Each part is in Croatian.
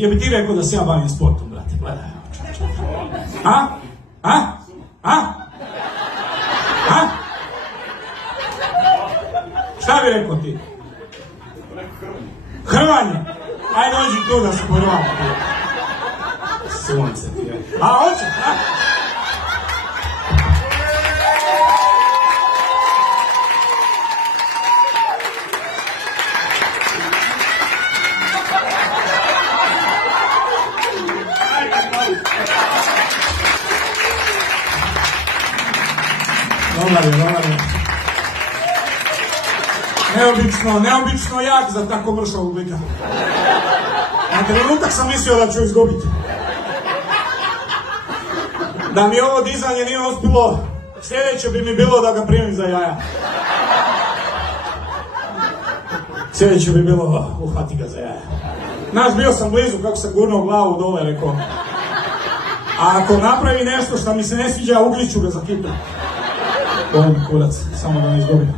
je bi ti rekao da se ja bavim sportom, brate, gledaj. A? A? A? A? Šta bi rekao ti? Hrvanje. Ajde, dođi tu da se porvamo. Sunce ti je. A, hoće? A? Dobar je. Neobično jak za tako mršavog lika. Na trenutak sam mislio da ću izgubiti. Da mi ovo dizanje nije uspjelo, sljedeće bi mi bilo da ga primim za jaja. Sljedeće bi bilo uhvati ga za jaja. Znaš, bio sam blizu kako sam gurnuo glavu dole, rekao. A ako napravi nešto što mi se ne sviđa, ugliću ga za kitu. Boli mi kurac, samo da ne izgubim.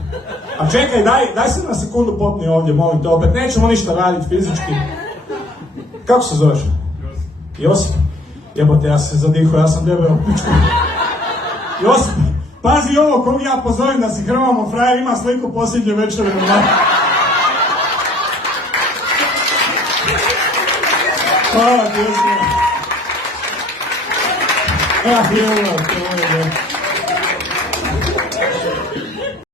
A čekaj, daj se na sekundu popni ovdje, molim te, opet nećemo ništa raditi fizički. Kako se zoveš? Josip. Jebote, ja se zadihao, ja sam debel pičku. Josip, pazi ovo, kog ja pozovem da se hrvamo, frajer ima sliku posljednje večere. Hvala ti, Josip. Ah, jevo, to je.